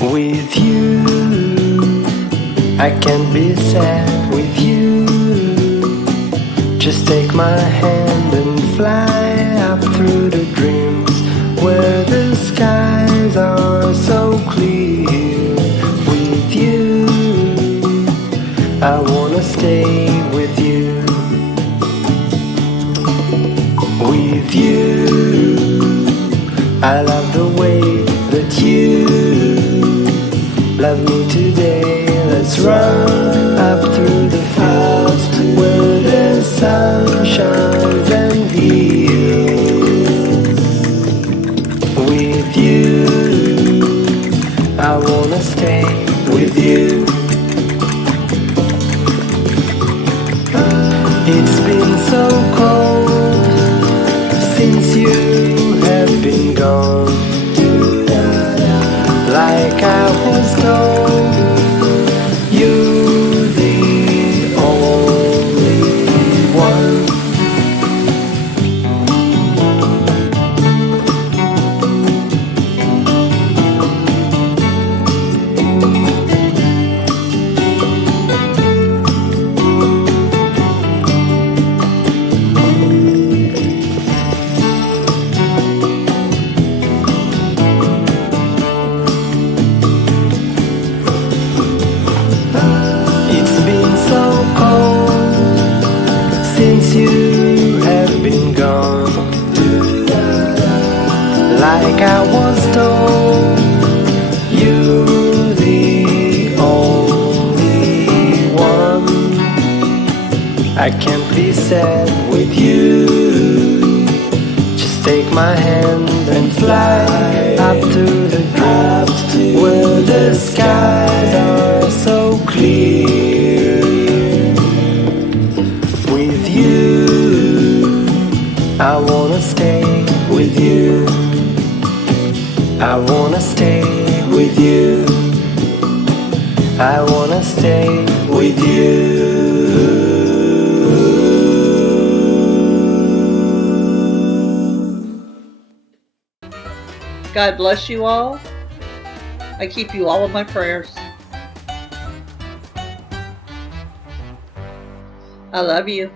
With you, I can't be sad with you. Just take my hand and fly up through the dreams where the skies are so clear. With you, I wanna stay with you. With you, I love the way that you love me today. Let's run up through the fields where the sun shines and heals. With you, I wanna stay with you. It's been so cold since you have been gone. Like I was told, you're the only one. It's been so cold since you have been gone. Like I was told, you're the only one. I can't be sad with you. Just take my hand and fly up to the clouds where the skies are so clear. With you, I wanna stay with you. I wanna stay with you. I wanna stay with you. God bless you all. I keep you all in my prayers. I love you.